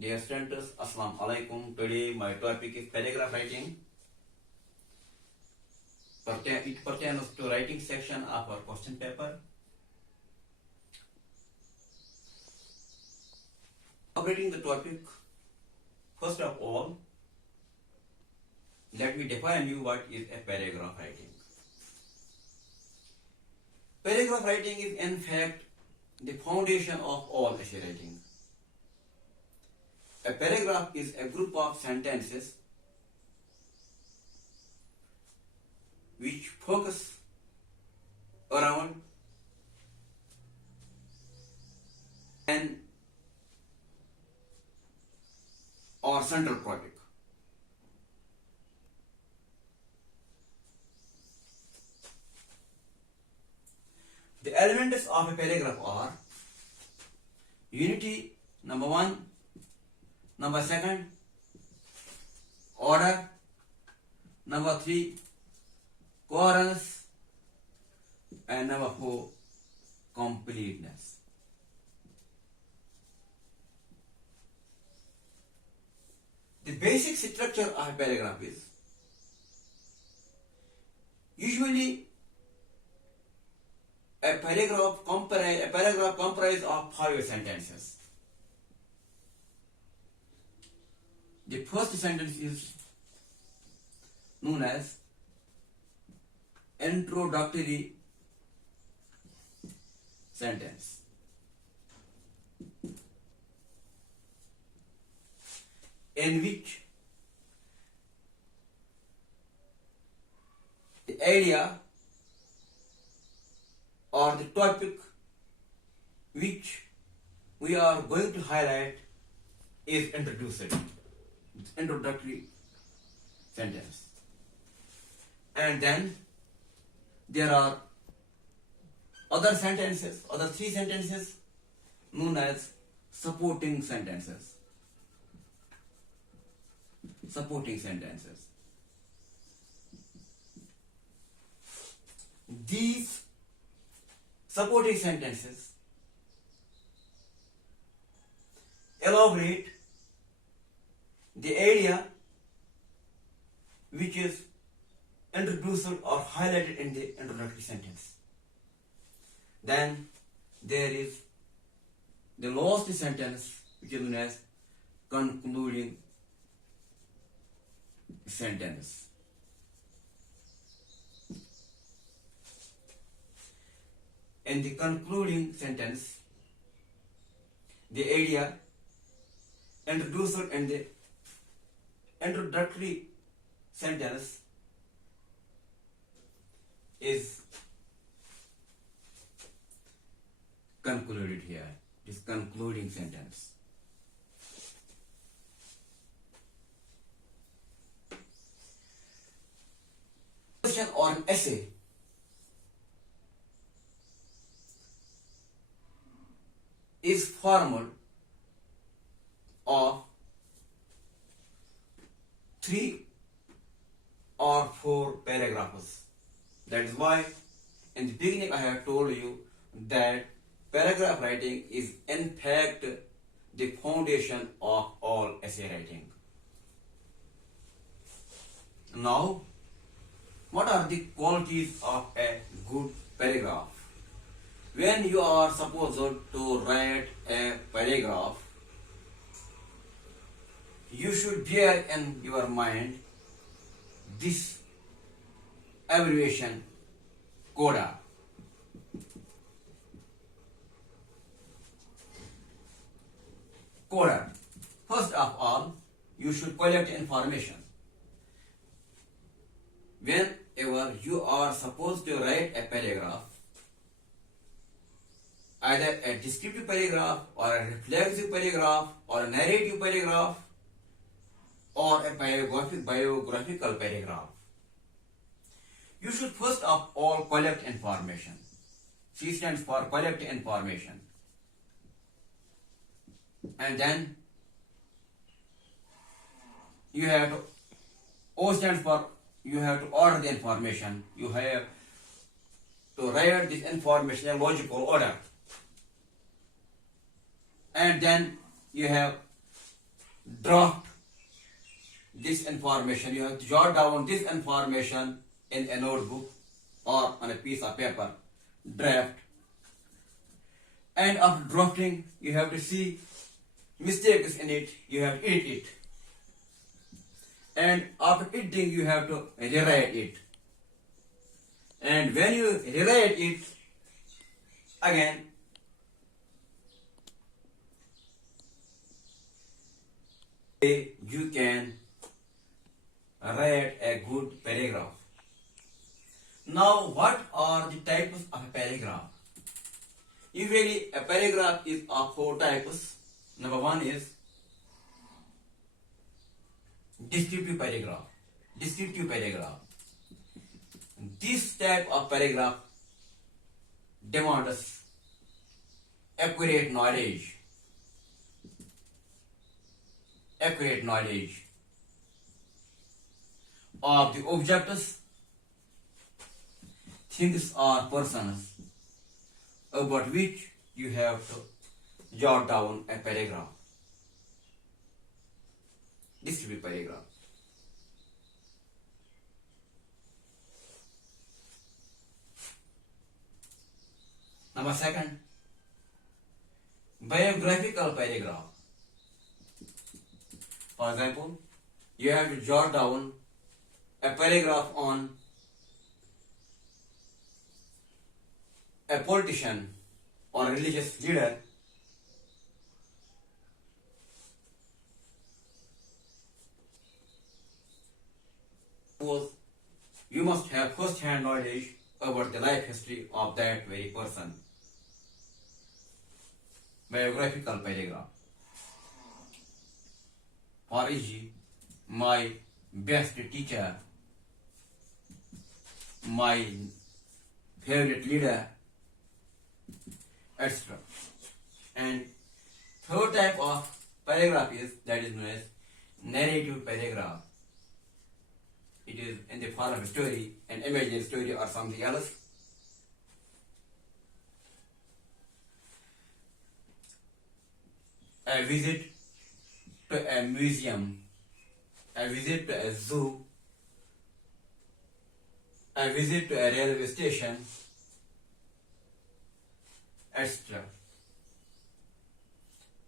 Dear students, Assalamu alaikum. Today my topic is paragraph writing. It pertains to writing section of our question paper. Covering the topic, first of all, let me define you what is a paragraph writing. Paragraph writing is in fact the foundation of all essay writing. A paragraph is a group of sentences which focus around an or central topic. The elements of a paragraph are unity, number one, number second, order, number three, coherence, and number four, completeness. The basic structure of a paragraph is usually a paragraph comprises of 5 sentences. The first sentence is known as introductory sentence. In which the idea or the topic which we are going to highlight is introduced. It's introductory sentence. And then there are other 3 sentences known as supporting sentences. Supporting sentences. These supporting sentences elaborate the area which is introduced or highlighted in the introductory sentence. Then there is the last sentence which is known as concluding sentence. In the concluding sentence, the idea introduced in the introductory sentence is concluded here. This concluding sentence. Question or an essay is formed of 3 or 4 paragraphs. That is why in the beginning I have told you that paragraph writing is in fact the foundation of all essay writing. Now, what are the qualities of a good paragraph? When you are supposed to write a paragraph, you should bear in your mind this abbreviation CODA. CODA. First of all, you should collect information. Whenever you are supposed to write a paragraph, either a descriptive paragraph or a reflexive paragraph or a narrative paragraph or a biographical paragraph, you should first of all collect information. C stands for collect information. And then you have to, O stands for you have to order the information. You have to write this information in logical order. And then you have draft this information. You have to jot down this information in a notebook or on a piece of paper. Draft. And after drafting, you have to see mistakes in it. You have to edit it. And after editing, you have to rewrite it. And when you rewrite it, again, you can write a good paragraph. Now, what are the types of a paragraph? Usually, a paragraph is of 4 types. Number 1 is descriptive paragraph. Descriptive paragraph. This type of paragraph demands accurate knowledge. Accurate knowledge of the objects, things or persons about which you have to jot down a paragraph. Descriptive paragraph. Number 2, biographical paragraph. For example, you have to jot down a paragraph on a politician or a religious leader. Suppose you must have first-hand knowledge about the life history of that very person. Biographical paragraph. For e.g., my best teacher, my favorite leader, etc. And third type of paragraph is that is known as narrative paragraph. It is in the form of a story, an imaginary story or something else. A visit to a museum, a visit to a zoo, a visit to a railway station, etc.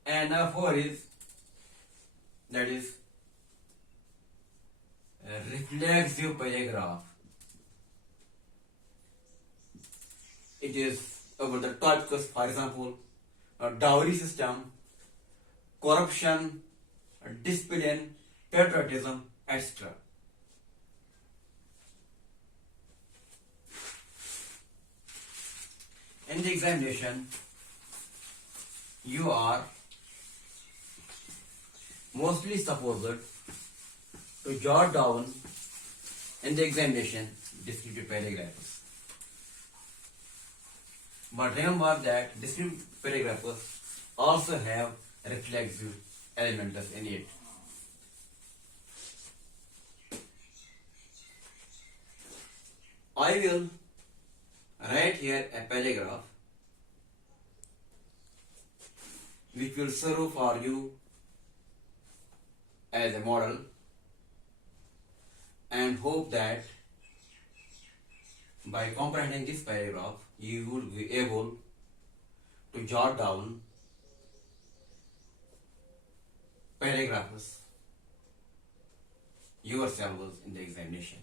And now 4 is, that is, a reflexive paragraph. It is about the topics, for example, a dowry system, corruption, discipline, patriotism, etc. In the examination, you are mostly supposed to jot down in the examination descriptive paragraphs. But remember that descriptive paragraphs also have reflexive elements in it. I will write here a paragraph which will serve for you as a model, and hope that by comprehending this paragraph you will be able to jot down paragraphs yourselves in the examination.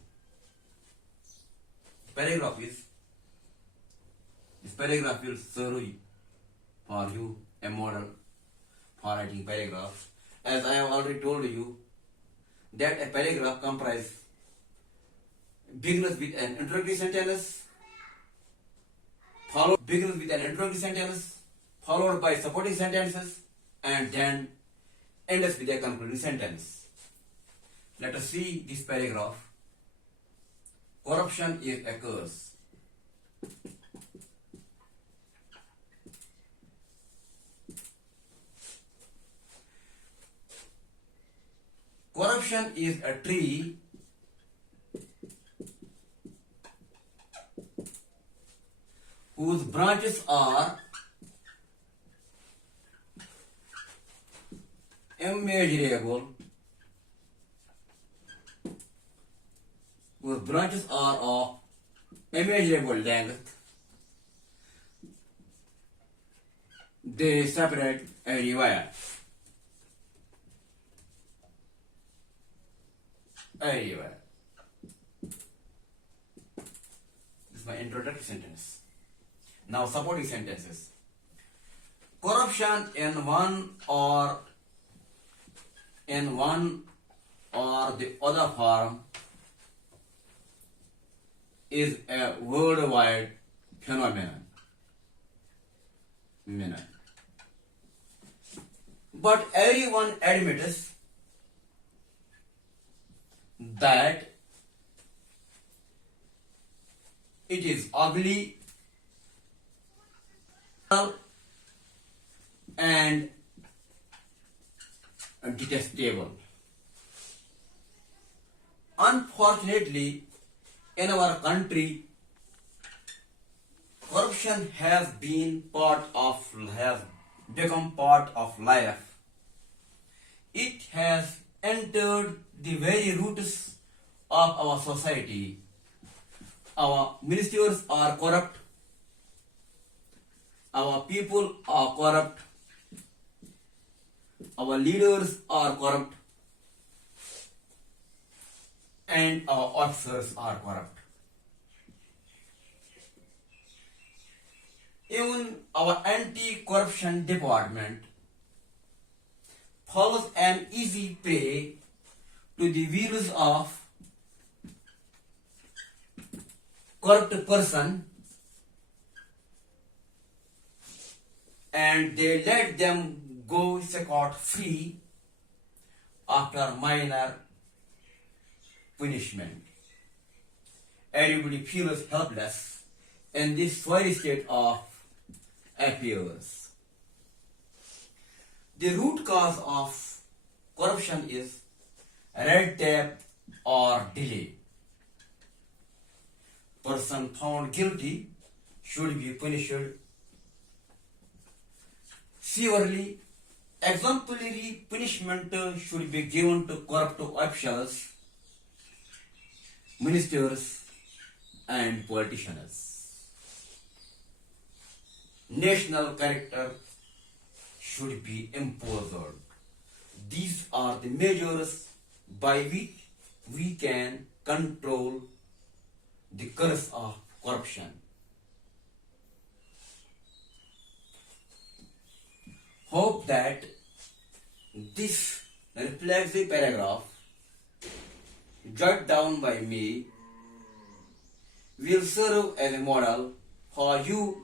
This paragraph will serve for you a model for writing paragraphs. As I have already told you that a paragraph begins with an introductory sentence, followed by supporting sentences, and then ends with a concluding sentence. Let us see this paragraph. Corruption is a curse. Corruption is a tree whose branches are immeasurable, whose branches are of immeasurable length, they separate every wire. Everywhere. This is my introductory sentence. Now supporting sentences. Corruption in one or the other form is a worldwide phenomenon. But everyone admits that it is ugly and detestable. Unfortunately, in our country, corruption has become part of life. It has entered the very roots of our society. Our ministers are corrupt. Our people are corrupt. Our leaders are corrupt. And our officers are corrupt. Even our anti-corruption department follows an easy prey to the views of corrupt person, and they let them go scot-free after minor punishment. Everybody feels helpless in this sorry state of affairs. The root cause of corruption is red tape or delay. Person found guilty should be punished severely. Exemplary punishment should be given to corrupt officials, ministers, and politicians. National character should be imposed. These are the measures by which we can control the curse of corruption. Hope that this reflexive paragraph jotted down by me will serve as a model for you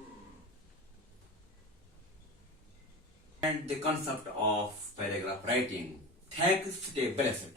and the concept of paragraph writing. Thanks, stay blessed.